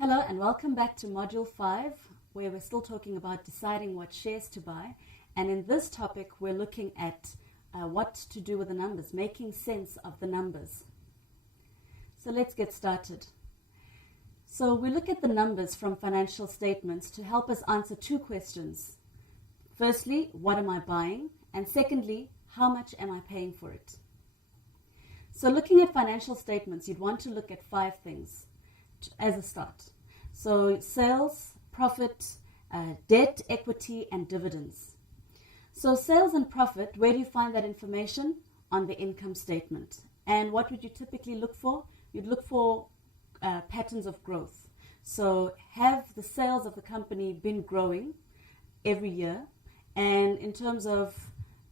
Hello and welcome back to Module 5, where we're still talking about deciding what shares to buy. And in this topic, we're looking at what to do with the numbers, making sense of the numbers. So let's get started. So we look at the numbers from financial statements to help us answer two questions. Firstly, what am I buying? And secondly, how much am I paying for it? So looking at financial statements, you'd want to look at 5 things as a start. So sales, profit, debt, equity, and dividends. So sales and profit, where do you find that information? On the income statement. And what would you typically look for? You'd look for patterns of growth. So have the sales of the company been growing every year? And in terms of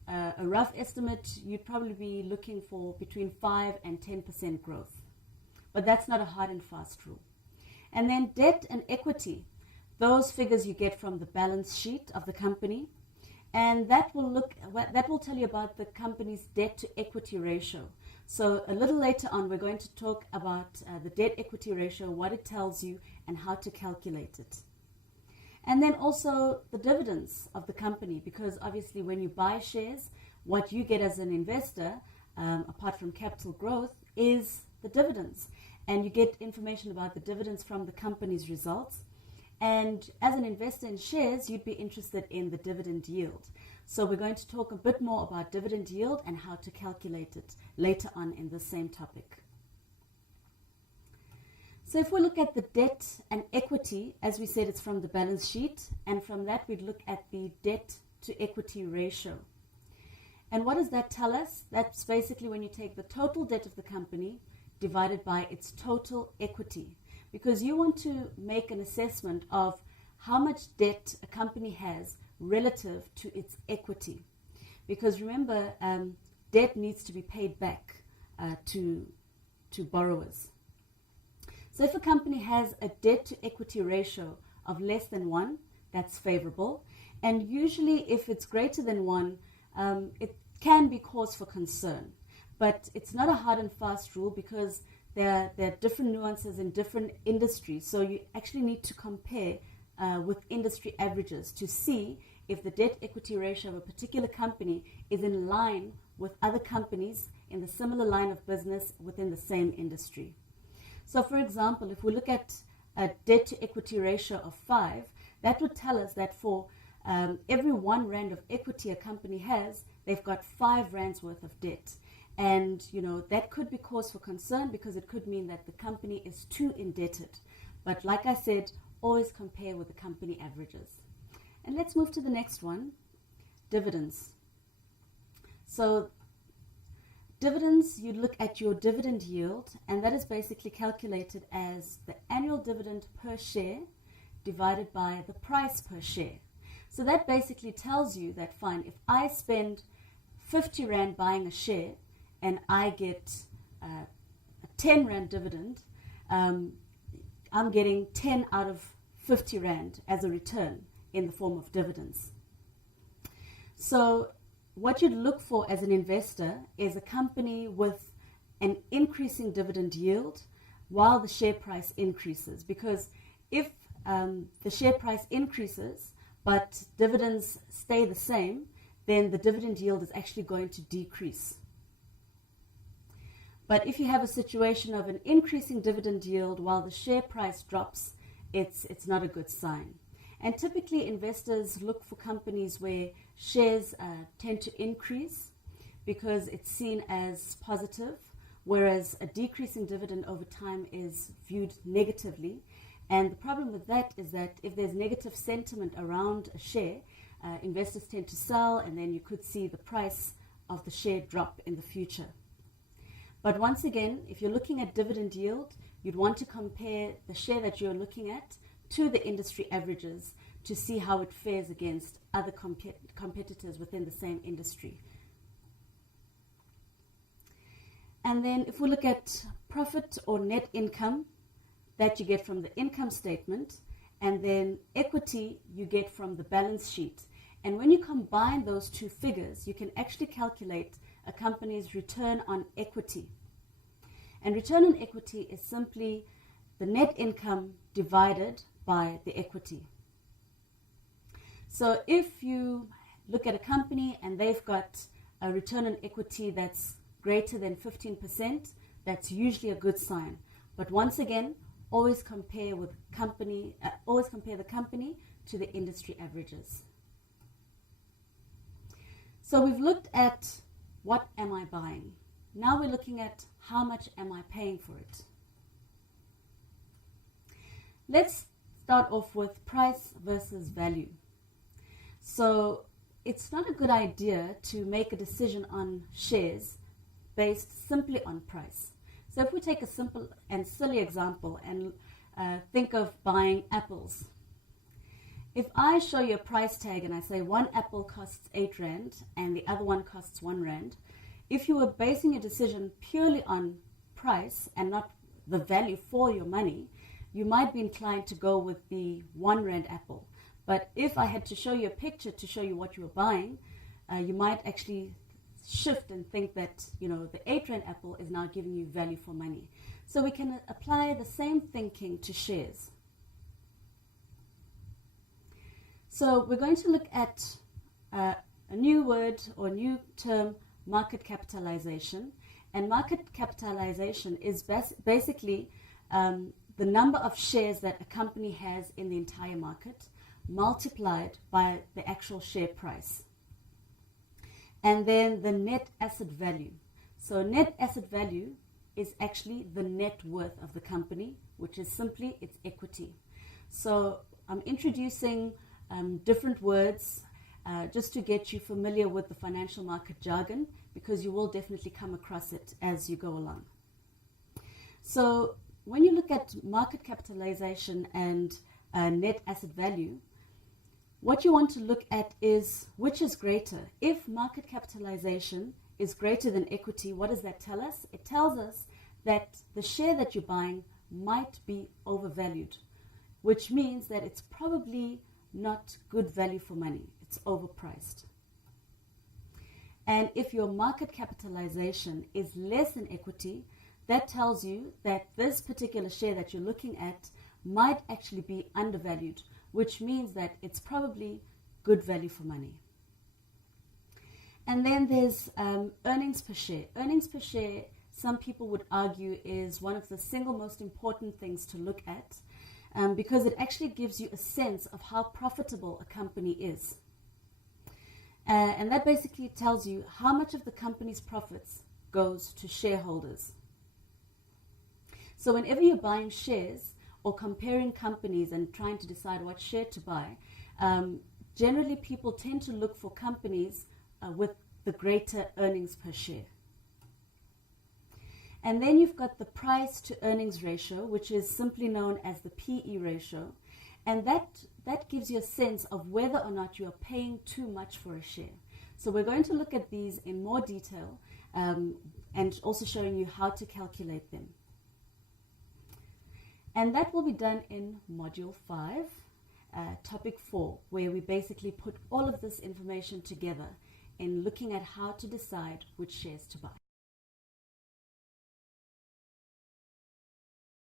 a rough estimate, you'd probably be looking for between 5 and 10% growth. But that's not a hard and fast rule. And then debt and equity, those figures you get from the balance sheet of the company, and that will tell you about the company's debt to equity ratio. So a little later on, we're going to talk about the debt equity ratio, what it tells you, and how to calculate it. And then also the dividends of the company, because obviously when you buy shares, what you get as an investor, apart from capital growth, is the dividends. And you get information about the dividends from the company's results. And as an investor in shares, you'd be interested in the dividend yield. So we're going to talk a bit more about dividend yield and how to calculate it later on in the same topic. So if we look at the debt and equity, as we said, it's from the balance sheet. And from that, we'd look at the debt to equity ratio. And what does that tell us? That's basically when you take the total debt of the company divided by its total equity, because you want to make an assessment of how much debt a company has relative to its equity. Because remember, debt needs to be paid back to borrowers. So if a company has a debt to equity ratio of less than 1, that's favorable. And usually if it's greater than 1, it can be cause for concern. But it's not a hard and fast rule, because there are different nuances in different industries. So you actually need to compare with industry averages to see if the debt equity ratio of a particular company is in line with other companies in the similar line of business within the same industry. So for example, if we look at a debt to equity ratio of 5, that would tell us that for every 1 rand of equity a company has, they've got 5 rands worth of debt. And, that could be cause for concern, because it could mean that the company is too indebted. But like I said, always compare with the company averages. And let's move to the next one, dividends. So dividends, you look at your dividend yield, and that is basically calculated as the annual dividend per share divided by the price per share. So that basically tells you that, fine, if I spend 50 Rand buying a share, and I get a 10 Rand dividend, I'm getting 10 out of 50 Rand as a return in the form of dividends. So what you'd look for as an investor is a company with an increasing dividend yield while the share price increases. Because if the share price increases but dividends stay the same, then the dividend yield is actually going to decrease. But if you have a situation of an increasing dividend yield while the share price drops, it's not a good sign. And typically investors look for companies where shares tend to increase, because it's seen as positive, whereas a decreasing dividend over time is viewed negatively. And the problem with that is that if there's negative sentiment around a share, investors tend to sell, and then you could see the price of the share drop in the future. But once again, if you're looking at dividend yield, you'd want to compare the share that you're looking at to the industry averages to see how it fares against other competitors within the same industry. And then if we look at profit or net income that you get from the income statement, and then equity you get from the balance sheet. And when you combine those two figures, you can actually calculate a company's return on equity. And return on equity is simply the net income divided by the equity. So if you look at a company and they've got a return on equity that's greater than 15%, that's usually a good sign. But once again, always compare the company to the industry averages. So we've looked at what am I buying. Now we're looking at how much am I paying for it. Let's start off with price versus value. So it's not a good idea to make a decision on shares based simply on price. So if we take a simple and silly example and think of buying apples. If I show you a price tag and I say one apple costs 8 Rand and the other one costs 1 Rand, if you were basing your decision purely on price and not the value for your money, you might be inclined to go with the 1 Rand apple. But if I had to show you a picture to show you what you were buying, you might actually shift and think that, the 8 Rand apple is now giving you value for money. So we can apply the same thinking to shares. So we're going to look at a new word or new term, market capitalization. And market capitalization is basically the number of shares that a company has in the entire market multiplied by the actual share price. And then the net asset value. So net asset value is actually the net worth of the company, which is simply its equity. So I'm introducing different words just to get you familiar with the financial market jargon, because you will definitely come across it as you go along. So when you look at market capitalization and net asset value, what you want to look at is which is greater. If market capitalization is greater than equity, what does that tell us? It tells us that the share that you're buying might be overvalued, which means that it's probably not good value for money. It's overpriced. And if your market capitalization is less than equity, that tells you that this particular share that you're looking at might actually be undervalued, which means that it's probably good value for money. And then there's earnings per share. Earnings per share, some people would argue, is one of the single most important things to look at because it actually gives you a sense of how profitable a company is. And that basically tells you how much of the company's profits goes to shareholders. So whenever you're buying shares or comparing companies and trying to decide what share to buy, generally people tend to look for companies with the greater earnings per share. And then you've got the price to earnings ratio, which is simply known as the PE ratio. And that gives you a sense of whether or not you are paying too much for a share. So we're going to look at these in more detail and also showing you how to calculate them. And that will be done in Module 5, Topic 4, where we basically put all of this information together in looking at how to decide which shares to buy.